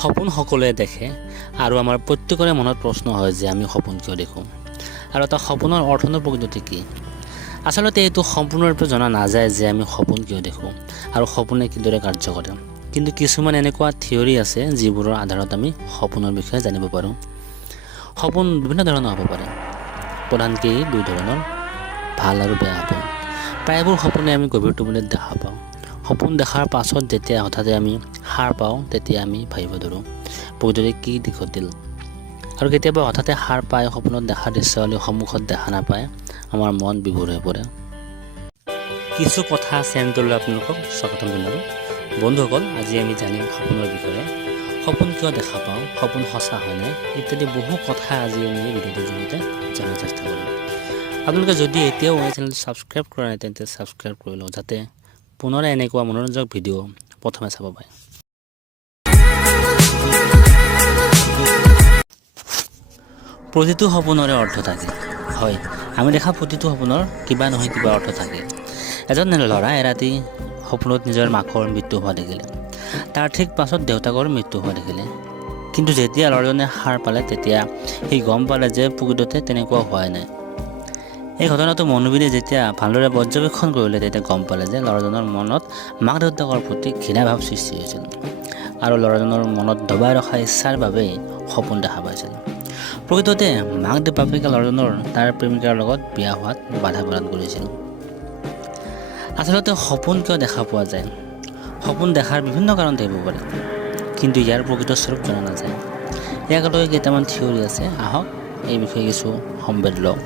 সপোন সকলোৱে দেখে আৰু আমাৰ প্ৰত্যেকৰে মনত প্ৰশ্ন হয় যে আমি সপোন কিয় দেখোঁ আৰু এটা সপোনৰ অৰ্থনো প্ৰকৃততে কি। আচলতে এইটো সম্পূৰ্ণৰূপে জনা নাযায় যে আমি সপোন কিয় দেখোঁ আৰু সপোনে কিদৰে কাৰ্য কৰে। কিন্তু কিছুমান এনেকুৱা থিয়ৰী আছে যিবোৰৰ আধাৰত আমি সপোনৰ বিষয়ে জানিব পাৰোঁ। সপোন বিভিন্ন ধৰণৰ হ'ব পাৰে, প্ৰধানকৈ দুই ধৰণৰ, ভাল আৰু বেয়া সপোন। প্ৰায়বোৰ সপোনে আমি গভীৰ টোপনিত দেখা পাওঁ। সপোন দেখাৰ পাছত যেতিয়া হঠাতে আমি সাৰ পাওঁ তেতিয়া আমি ভাবিব ধৰোঁ প্ৰকৃততে কি ঘটিল। আৰু কেতিয়াবা হঠাতে সাৰ পাই সপোনত দেখা দৃশ্যৱলী সন্মুখত দেখা নাপায় আমাৰ মন বিভোৰ হৈ পৰে। কিছু কথা চেনেলটোলৈ আপোনালোকক স্বাগতম জনালোঁ। বন্ধুসকল, আজি আমি জানিম সপোনৰ বিষয়ে। সপোন কিয় দেখা পাওঁ, সপোন সঁচা হয়নে, ইত্যাদি বহু কথা আজি আমি এই ভিডিঅ'টোৰ জৰিয়তে জনাৰ চেষ্টা কৰিম। আপোনালোকে যদি এতিয়াও এই চেনেলটো ছাবস্ক্ৰাইব কৰা নাই তেন্তে ছাবস্ক্ৰাইব কৰি লওক, যাতে পুনৰ এনেকুৱা মনোৰঞ্জক ভিডিঅ' প্ৰথমে চাব পাৰে। প্ৰতিটো সপোনৰে অৰ্থ থাকে। হয়, আমি দেখা প্ৰতিটো সপোনৰ কিবা নহয় কিবা অৰ্থ থাকে। এজন ল'ৰা এৰাতি সপোনত নিজৰ মাকৰ মৃত্যু হোৱা দেখিলে। তাৰ ঠিক পাছত দেউতাকৰ মৃত্যু হোৱা দেখিলে। কিন্তু যেতিয়া ল'ৰাজনে সাৰ পালে তেতিয়া সি গম পালে যে প্ৰকৃততে তেনেকুৱা হোৱাই নাই। এই ঘটনাটো মনোবিদে যেতিয়া ভালদৰে পৰ্যবেক্ষণ কৰিলে তেতিয়া গম পালে যে ল'ৰাজনৰ মনত মাক দেউতাকৰ প্ৰতি ঘৃণাভাৱ সৃষ্টি হৈছিল আৰু ল'ৰাজনৰ মনত দবাই ৰখা ইচ্ছাৰ বাবেই সপোন দেখা পাইছিল। প্ৰকৃততে মাক বাপেকে ল'ৰাজনৰ তাৰ প্ৰেমিকাৰ লগত বিয়া হোৱাত বাধা প্ৰদান কৰিছিল। আচলতে সপোন কিয় দেখা পোৱা যায়? সপোন দেখাৰ বিভিন্ন কাৰণ থাকিব পাৰে, কিন্তু ইয়াৰ প্ৰকৃত স্বৰূপ জনা নাযায়। ইয়াক লৈ কেইটামান থিয়ৰী আছে, আহক এই বিষয়ে কিছু সম্বেদ লওঁ।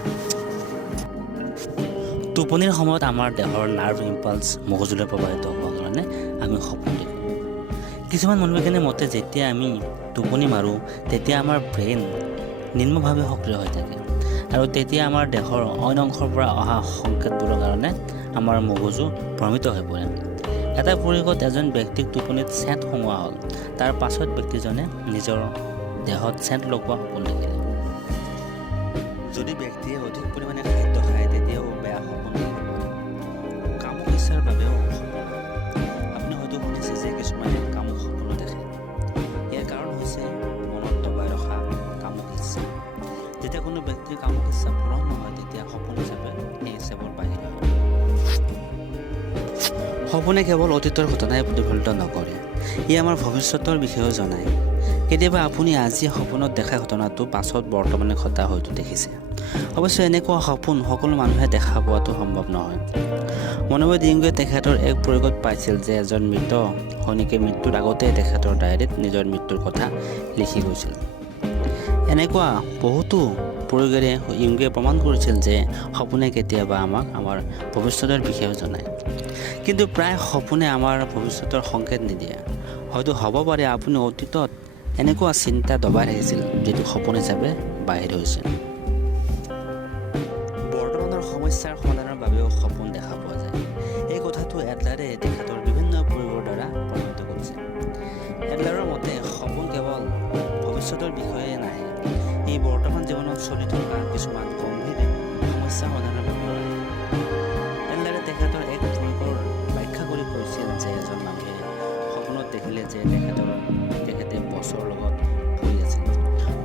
টোপনিৰ সময়ত আমাৰ দেহৰ নাৰ্ভ ইম্পালছ মগজুলৈ প্ৰবাহিত হোৱাৰ কাৰণে আমি সপোন দেখোঁ। কিছুমান মনোবিজ্ঞানীৰ মতে যেতিয়া আমি টোপনি মাৰোঁ তেতিয়া আমাৰ ব্ৰেইন নিম্নভাৱে সক্ৰিয় হৈ থাকে আৰু তেতিয়া আমাৰ দেহৰ অইন অংশৰ পৰা অহা সংকেতবোৰৰ কাৰণে আমাৰ মগজু ভ্ৰমিত হৈ পৰে। এটা পৰিৱেশত এজন ব্যক্তিক টোপনিত চেণ্ট সোমোৱা হ'ল, তাৰ পাছত ব্যক্তিজনে নিজৰ দেহত চেণ্ট লগোৱা সপোন দেখিলে। যদি ব্যক্তিয়ে অধিক পৰিমাণে খাদ্য খায় তেতিয়াও বেয়া সপোন দেখিব পাৰে। কামুক ইচ্ছাৰ বাবেও সপোন। আপুনি হয়তো শুনিছে যে কিছুমানে কামুক সপোনো দেখে। ইয়াৰ কাৰণ হৈছে মনত দবাই ৰখা কামুক ইচ্ছা। যেতিয়া কোনো ব্যক্তিৰ কামুক ইচ্ছা পূৰণ নহয় তেতিয়া সপোন হিচাপে সেই ইচ্ছাবোৰ বাহিৰ হয়। সপোনে কেৱল অতীতৰ ঘটনাই প্ৰতিফলিত নকৰে, ই আমাৰ ভৱিষ্যতৰ বিষয়েও জনায়। কেতিয়াবা আপুনি আজি সপোনত দেখা ঘটনাটো পাছত বৰ্তমানে ঘটা হয়তো দেখিছে। অৱশ্যে এনেকুৱা সপোন সকলো মানুহে দেখা পোৱাটো সম্ভৱ নহয়। মনোবিদ ইংগে তেখেতৰ এক প্ৰয়োগত পাইছিল যে এজন মৃত সৈনিকে মৃত্যুৰ আগতে তেখেতৰ ডায়েৰীত নিজৰ মৃত্যুৰ কথা লিখি গৈছিল। এনেকুৱা বহুতো প্ৰয়োগেৰে ইংগে প্ৰমাণ কৰিছিল যে সপোনে কেতিয়াবা আমাক আমাৰ ভৱিষ্যতৰ বিষয়েও জনায়। কিন্তু প্ৰায় সপোনে আমাৰ ভৱিষ্যতৰ সংকেত নিদিয়ে। হয়তো হ'ব পাৰে আপুনি অতীতত এনেকুৱা চিন্তা দবাই ৰাখিছিল যিটো সপোন হিচাপে বাহিৰ হৈছে। বৰ্তমানৰ সমস্যাৰ সমাধানৰ বাবেও সপোন দেখা পোৱা যায়। এই কথাটো এডলাৰে তেখেতৰ বিভিন্ন প্ৰয়োগৰ দ্বাৰা প্ৰমাণিত কৰিছে। এডলাৰৰ মতে সপোন কেৱল ভৱিষ্যতৰ বিষয়ে নাহে, ই বৰ্তমান জীৱনত চলি থকা কিছুমান গম্ভীৰ সমস্যা সমাধানৰ বাবে আহে। এডলাৰে তেখেতৰ এক প্ৰয়োগৰ ব্যাখ্যা কৰি কৈছিল যে এজন মানুহে সপোনত দেখিলে যে তেখেতে বছৰ লগত ফুৰি আছিল।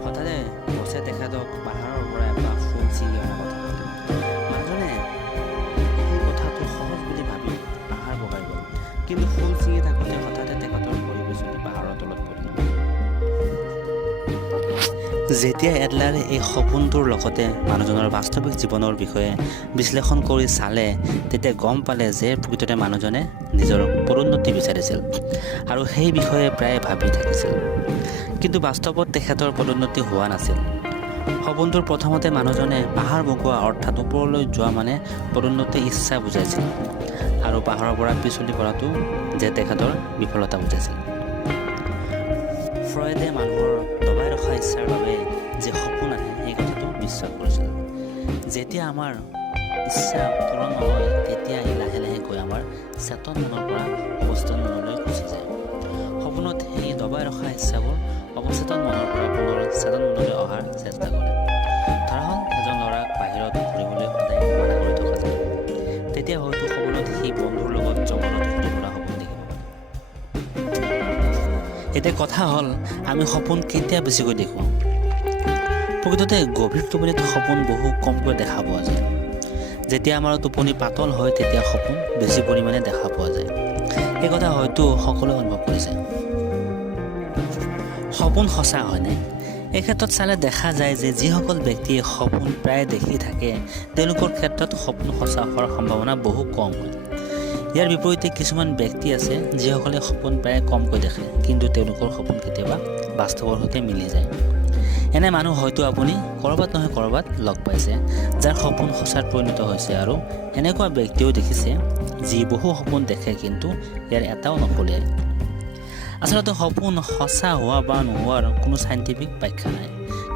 হঠাতে বছে তেখেতক পাহাৰৰ পৰা এটা ফুল ছিঙি অনা কথা ক'লে। মানুহজনে সেই কথাটো সহজ বুলি ভাবি পাহাৰ বগাই গ'ল, কিন্তু ফুল ছিঙি থাকোঁতে হঠাতে তেখেতৰ ভৰি পিছলি পাহাৰৰ তলত পৰিল। যেতিয়া এডলাৰে এই সপোনটোৰ লগতে মানুহজনৰ বাস্তৱিক জীৱনৰ বিষয়ে বিশ্লেষণ কৰি চালে তেতিয়া গম পালে যে প্ৰকৃততে মানুহজনে নিজৰ পদোন্নতি বিচাৰিছিল আৰু সেই বিষয়ে প্ৰায় ভাবি থাকিছিল। কিন্তু বাস্তৱত তেখেতৰ পদোন্নতি হোৱা নাছিল। সপোনটোৰ প্ৰথমতে মানুহজনে পাহাৰ বগোৱা অৰ্থাৎ ওপৰলৈ যোৱা মানে পদোন্নতিৰ ইচ্ছা বুজাইছিল আৰু পাহাৰৰ পৰা পিছলি পৰাটো যে তেখেতৰ বিফলতা বুজাইছিল। ফ্ৰয়ডে মানুহৰ দবাই ৰখা ইচ্ছাৰ বাবে যে সপোন আহে সেই কথাটো বিশ্বাস কৰিছিল। যেতিয়া আমাৰ ইচ্ছা পূৰণ নহয় তেতিয়া ই লাহে লাহে গৈ আমাৰ চেতন মনৰ পৰা অৱচেতন মনলৈ গুচি যায়। সপোনত সেই দবাই ৰখা ইচ্ছাবোৰ অৱচেতন মনৰ পৰা পুনৰ চেতন মনলৈ অহাৰ চেষ্টা কৰে। ধৰা হ'ল এজন ল'ৰাক বাহিৰত ঘূৰিবলৈ সদায় মানা কৰি থকা যায়, তেতিয়া হয়তো সপোনত সি বন্ধুৰ লগত জংঘলত ঘূৰি ফুৰা সপোন দেখিব পাৰে। এতিয়া কথা হ'ল আমি সপোন কেতিয়া বেছিকৈ দেখোঁ। প্ৰকৃততে গভীৰ টোপনিত সপোন বহু কমকৈ দেখা পোৱা যায়। যেতিয়া আমাৰ টোপনি পাতল হয় তেতিয়া সপোন বেছি পৰিমাণে দেখা পোৱা যায়। এই কথা হয়তো সকলোৱে অনুভৱ কৰিছে। সপোন সঁচা হয়নে? এই ক্ষেত্ৰত চালে দেখা যায় যে যিসকল ব্যক্তিয়ে সপোন প্ৰায় দেখি থাকে তেওঁলোকৰ ক্ষেত্ৰত সপোন সঁচা হোৱাৰ সম্ভাৱনা বহু কম হয়। ইয়াৰ বিপৰীতে কিছুমান ব্যক্তি আছে যিসকলে সপোন প্ৰায় কমকৈ দেখে, কিন্তু তেওঁলোকৰ সপোন কেতিয়াবা বাস্তৱৰ সৈতে মিলি যায়। এনে মানুহ হয়তো আপুনি ক'ৰবাত নহয় ক'ৰবাত লগ পাইছে, যাৰ সপোন সঁচাত পৰিণত হৈছে, আৰু এনেকুৱা ব্যক্তিও দেখিছে যি বহু সপোন দেখে কিন্তু ইয়াৰ এটাও নফলে। আচলতে সপোন সঁচা হোৱা বা নোহোৱাৰ কোনো চাইণ্টিফিক ব্যাখ্যা নাই,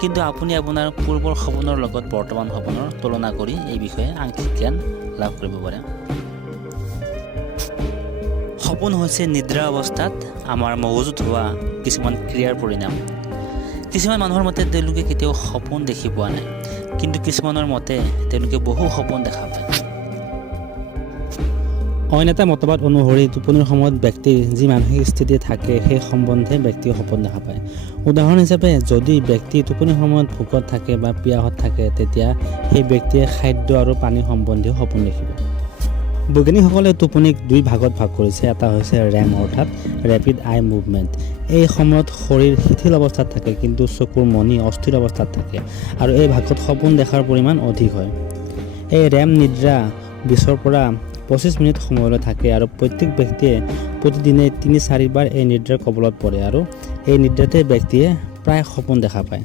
কিন্তু আপুনি আপোনাৰ পূৰ্বৰ সপোনৰ লগত বৰ্তমান সপোনৰ তুলনা কৰি এই বিষয়ে আংশিক জ্ঞান লাভ কৰিব পাৰে। সপোন হৈছে নিদ্ৰা অৱস্থাত আমাৰ মগজুত হোৱা কিছুমান ক্ৰিয়াৰ পৰিণাম। কিছুমান মানুহৰ মতে তেওঁলোকে কেতিয়াও সপোন দেখি পোৱা নাই, কিন্তু কিছুমানৰ মতে তেওঁলোকে বহু সপোন দেখা পায়। অইন এটা মতবাদ অনুসৰি টোপনিৰ সময়ত ব্যক্তিৰ যি মানসিক স্থিতি থাকে সেই সম্বন্ধে ব্যক্তিয়ে সপোন দেখা পায়। উদাহৰণ হিচাপে যদি ব্যক্তি টোপনিৰ সময়ত ভোকত থাকে বা পিয়াহত থাকে তেতিয়া সেই ব্যক্তিয়ে খাদ্য আৰু পানী সম্বন্ধীয় সপোন দেখিব। বৈজ্ঞানিকসকলে টোপনিক দুই ভাগত ভাগ কৰিছে। এটা হৈছে ৰেম অৰ্থাৎ ৰেপিড আই মুভমেণ্ট। এই সময়ত শৰীৰ শিথিল অৱস্থাত থাকে কিন্তু চকুৰ মণি অস্থিৰ অৱস্থাত থাকে, আৰু এই ভাগত সপোন দেখাৰ পৰিমাণ অধিক হয়। এই ৰেম নিদ্ৰা 20 পৰা 25 মিনিট সময়লৈ থাকে, আৰু প্ৰত্যেক ব্যক্তিয়ে প্ৰতিদিনে 3-4 বাৰ এই নিদ্ৰাৰ কবলত পৰে, আৰু এই নিদ্ৰাতে ব্যক্তিয়ে প্ৰায় সপোন দেখা পায়।